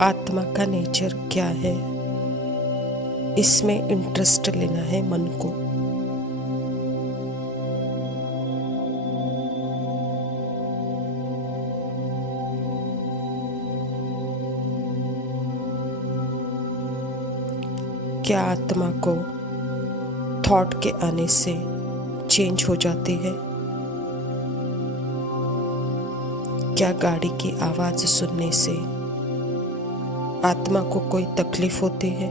आत्मा का नेचर क्या है, इसमें इंटरेस्ट लेना है मन को। क्या आत्मा को थॉट के आने से चेंज हो जाती है? क्या गाड़ी की आवाज सुनने से आत्मा को कोई तकलीफ होती है?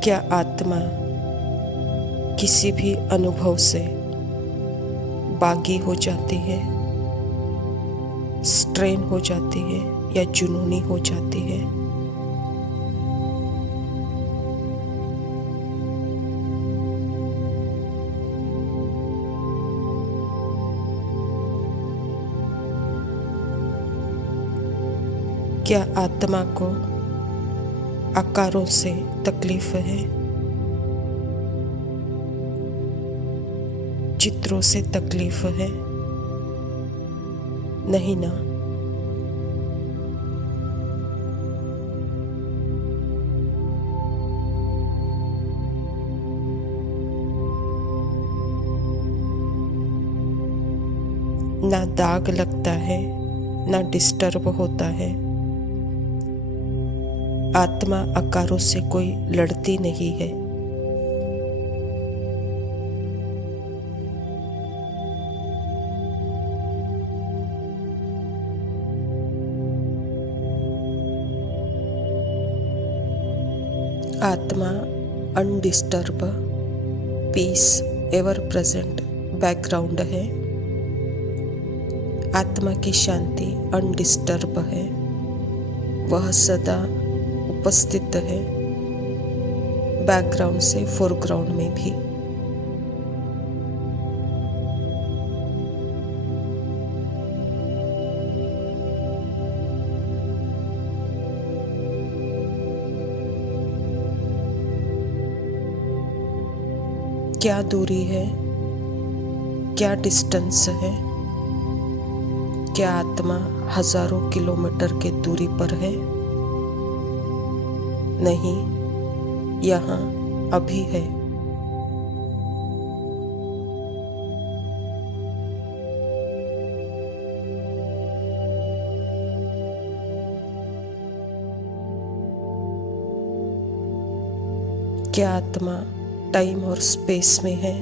क्या आत्मा किसी भी अनुभव से बागी हो जाती है, स्ट्रेन हो जाती है या जुनूनी हो जाती है? क्या आत्मा को आकारों से तकलीफ है, चित्रों से तकलीफ है? नहीं ना। ना दाग लगता है, ना डिस्टर्ब होता है। आत्मा आकारों से कोई लड़ती नहीं है। आत्मा undisturbed, peace, ever present background है। आत्मा की शांति अनडिस्टर्ब है, वह सदा उपस्थित है, बैकग्राउंड से फोरग्राउंड में भी। क्या दूरी है, क्या डिस्टेंस है? क्या आत्मा हजारों किलोमीटर के दूरी पर है? नहीं, यहाँ अभी है। क्या आत्मा टाइम और स्पेस में है?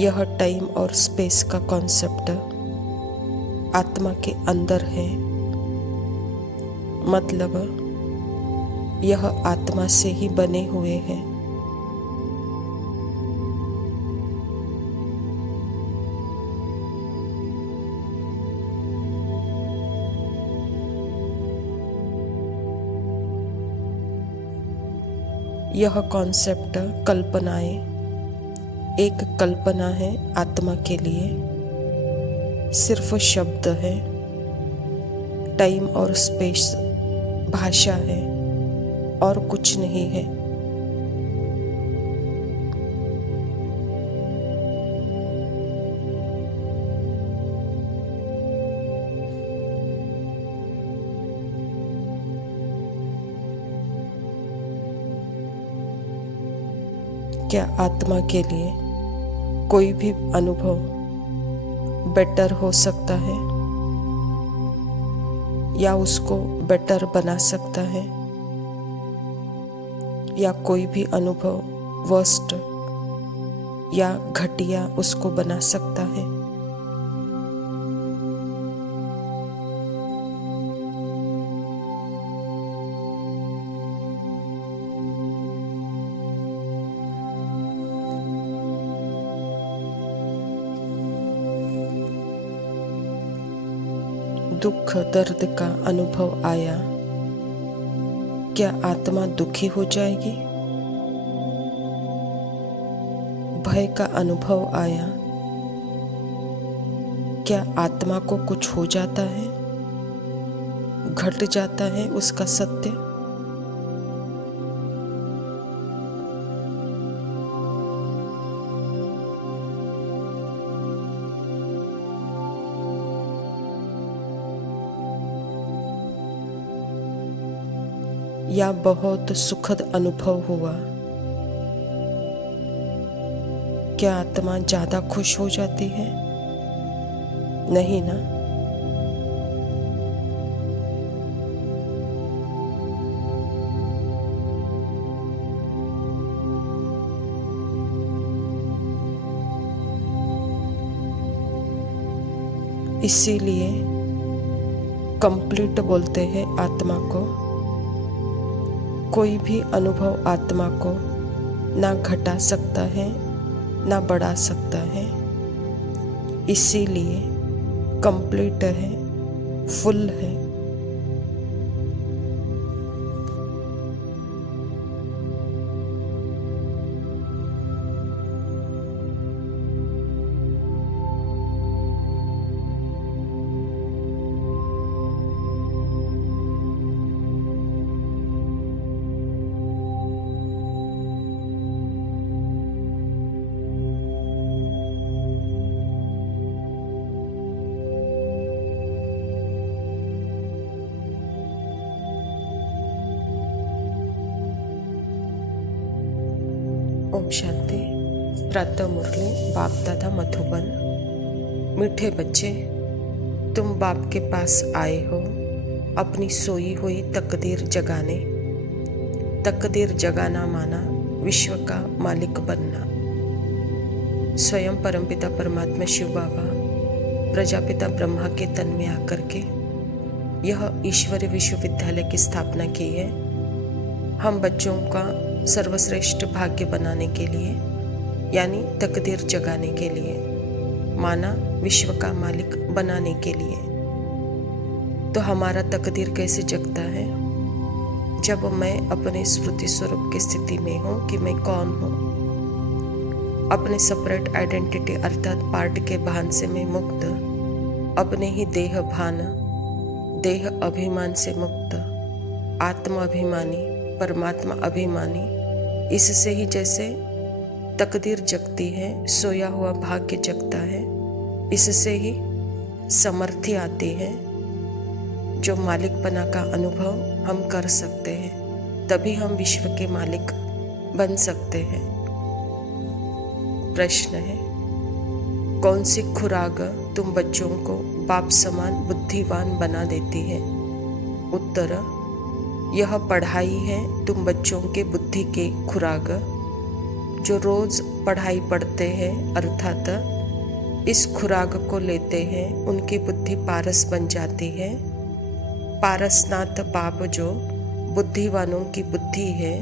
यह टाइम और स्पेस का कॉन्सेप्ट आत्मा के अंदर है, मतलब यह आत्मा से ही बने हुए हैं। यह कॉन्सेप्ट कल्पनाएं एक कल्पना है आत्मा के लिए, सिर्फ शब्द है। टाइम और स्पेस भाषा है और कुछ नहीं है। क्या आत्मा के लिए कोई भी अनुभव बेटर हो सकता है या उसको बेटर बना सकता है, या कोई भी अनुभव वर्स्ट या घटिया उसको बना सकता है? दुख दर्द का अनुभव आया, क्या आत्मा दुखी हो जाएगी? भय का अनुभव आया, क्या आत्मा को कुछ हो जाता है? घट जाता है उसका सत्य। या बहुत सुखद अनुभव हुआ। क्या आत्मा ज्यादा खुश हो जाती है? नहीं ना। इसीलिए कंप्लीट बोलते हैं आत्मा को। कोई भी अनुभव आत्मा को ना घटा सकता है ना बढ़ा सकता है। इसीलिए कंप्लीट है, फुल है। ओम शांति। प्रातः मुरली बाप दादा मधुबन। मीठे बच्चे, तुम बाप के पास आए हो अपनी सोई हुई तकदीर जगाने। तकदीर जगाना माना विश्व का मालिक बनना। स्वयं परमपिता परमात्मा शिव बाबा प्रजापिता ब्रह्मा के तन में आकर के यह ईश्वरीय विश्वविद्यालय की स्थापना की है। हम बच्चों का सर्वश्रेष्ठ भाग्य बनाने के लिए, यानी तकदीर जगाने के लिए, माना विश्व का मालिक बनाने के लिए। तो हमारा तकदीर कैसे जगता है? जब मैं अपने स्मृति स्वरूप की स्थिति में हूँ कि मैं कौन हूँ। अपने सेपरेट आइडेंटिटी अर्थात पार्ट के भान से मैं मुक्त, अपने ही देह भान, देह अभिमान से मुक्त, आत्मा अभिमानी, परमात्मा अभिमानी। इससे ही जैसे तकदीर जगती है, सोया हुआ भाग्य जगता है, इससे ही समर्थी आती है। जो मालिकपना का अनुभव हम कर सकते हैं, तभी हम विश्व के मालिक बन सकते हैं। प्रश्न है, कौन सी खुराक तुम बच्चों को बाप समान बुद्धिवान बना देती है? उत्तर, यह पढ़ाई है तुम बच्चों के बुद्धि के खुराक। जो रोज पढ़ाई पढ़ते हैं अर्थात इस खुराक को लेते हैं, उनकी बुद्धि पारस बन जाती है। पारसनाथ बाप जो बुद्धिवानों की बुद्धि है,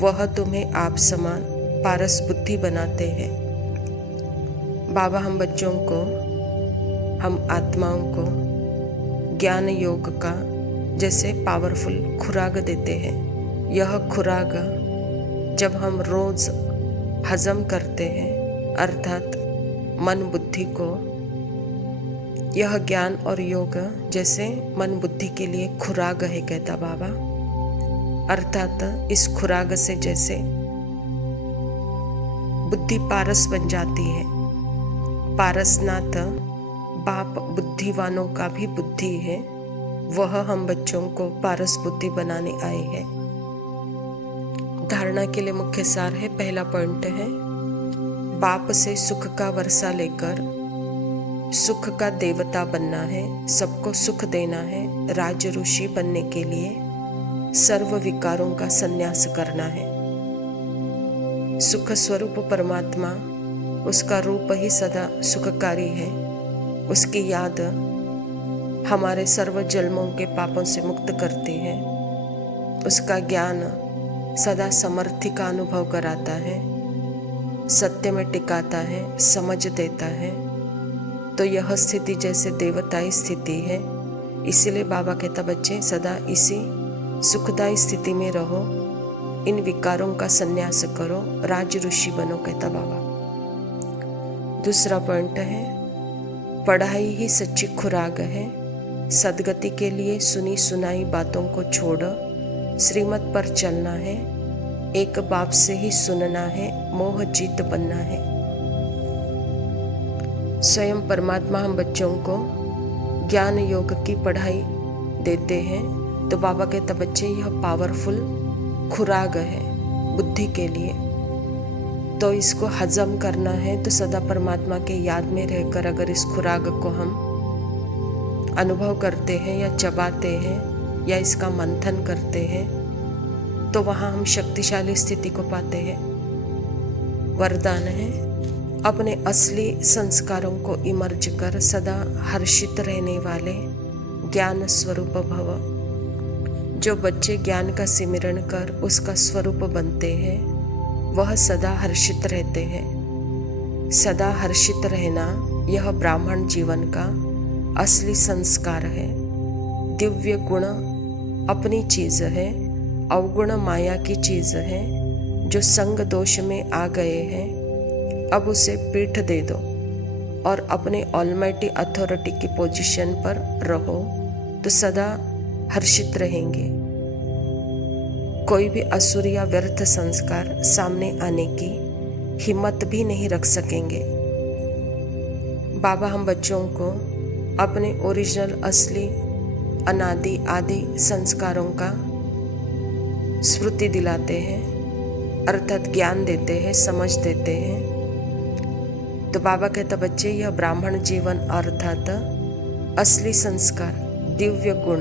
वह तुम्हें आप समान पारस बुद्धि बनाते हैं। बाबा हम बच्चों को, हम आत्माओं को ज्ञान योग का जैसे पावरफुल खुराक देते हैं। यह खुराक जब हम रोज हजम करते हैं अर्थात मन बुद्धि को, यह ज्ञान और योग जैसे मन बुद्धि के लिए खुराक है कहता बाबा। अर्थात इस खुराक से जैसे बुद्धि पारस बन जाती है। पारसनाथ बाप बुद्धिवानों का भी बुद्धि है, वह हम बच्चों को पारस बुद्धि बनाने आए हैं। धारणा के लिए मुख्य सार है। पहला पॉइंट है, बाप से सुख का वर्षा लेकर सुख का देवता बनना है, सबको सुख देना है। राज ऋषि बनने के लिए सर्व विकारों का संन्यास करना है। सुख स्वरूप परमात्मा, उसका रूप ही सदा सुखकारी है। उसकी याद हमारे सर्व जन्मों के पापों से मुक्त करती है। उसका ज्ञान सदा समर्थी का अनुभव कराता है, सत्य में टिकाता है, समझ देता है। तो यह स्थिति जैसे देवताई स्थिति है। इसीलिए बाबा कहता बच्चे सदा इसी सुखदायी स्थिति में रहो, इन विकारों का संन्यास करो, राज ऋषि बनो कहता बाबा। दूसरा पॉइंट है, पढ़ाई ही सच्ची खुराक है। सदगति के लिए सुनी सुनाई बातों को छोड़ श्रीमत पर चलना है। एक बाप से ही सुनना है, मोह जीत बनना है। स्वयं परमात्मा हम बच्चों को ज्ञान योग की पढ़ाई देते हैं, तो बाबा कहता बच्चे यह पावरफुल खुराक है बुद्धि के लिए, तो इसको हजम करना है। तो सदा परमात्मा के याद में रहकर अगर इस खुराक को हम अनुभव करते हैं या चबाते हैं या इसका मंथन करते हैं, तो वहाँ हम शक्तिशाली स्थिति को पाते हैं। वरदान है अपने असली संस्कारों को इमर्ज कर सदा हर्षित रहने वाले ज्ञान स्वरूप भव। जो बच्चे ज्ञान का सिमरण कर उसका स्वरूप बनते हैं, वह सदा हर्षित रहते हैं। सदा हर्षित रहना यह ब्राह्मण जीवन का असली संस्कार है। दिव्य गुण अपनी चीज है, अवगुण माया की चीज है। जो संग दोष में आ गए हैं, अब उसे पीठ दे दो और अपने ऑलमाइटी अथॉरिटी की पोजीशन पर रहो, तो सदा हर्षित रहेंगे। कोई भी असुर या व्यर्थ संस्कार सामने आने की हिम्मत भी नहीं रख सकेंगे। बाबा हम बच्चों को अपने ओरिजिनल असली अनादि आदि संस्कारों का स्मृति दिलाते हैं, अर्थात ज्ञान देते हैं, समझ देते हैं। तो बाबा कहता बच्चे यह ब्राह्मण जीवन अर्थात असली संस्कार, दिव्य गुण,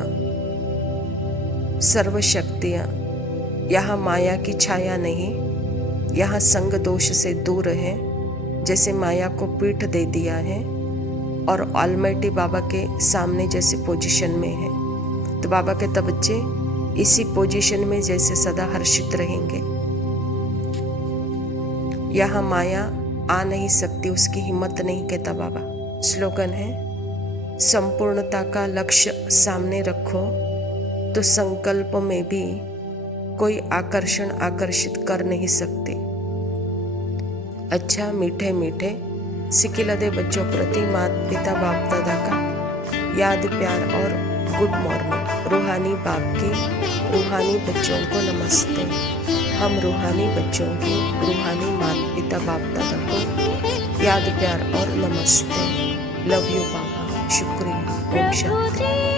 सर्व शक्तियाँ, यहाँ माया की छाया नहीं, यहाँ संग दोष से दूर है। जैसे माया को पीठ दे दिया है और ऑलमाइटी बाबा के सामने जैसे पोजीशन में है, तो बाबा कहता बच्चे इसी पोजीशन में जैसे सदा हर्षित रहेंगे। यहाँ माया आ नहीं सकती, उसकी हिम्मत नहीं, कहता बाबा। स्लोगन है संपूर्णता का लक्ष्य सामने रखो तो संकल्प में भी कोई आकर्षण आकर्षित कर नहीं सकते। अच्छा मीठे मीठे सिकिलदे बच्चों प्रति माता पिता बाप दादा का याद प्यार और गुड मॉर्निंग। रूहानी बाप की रूहानी बच्चों को नमस्ते। हम रूहानी बच्चों की रूहानी माता पिता बाप दादा को याद प्यार और नमस्ते। लव यू बाबा, शुक्रिया, ओम शांति।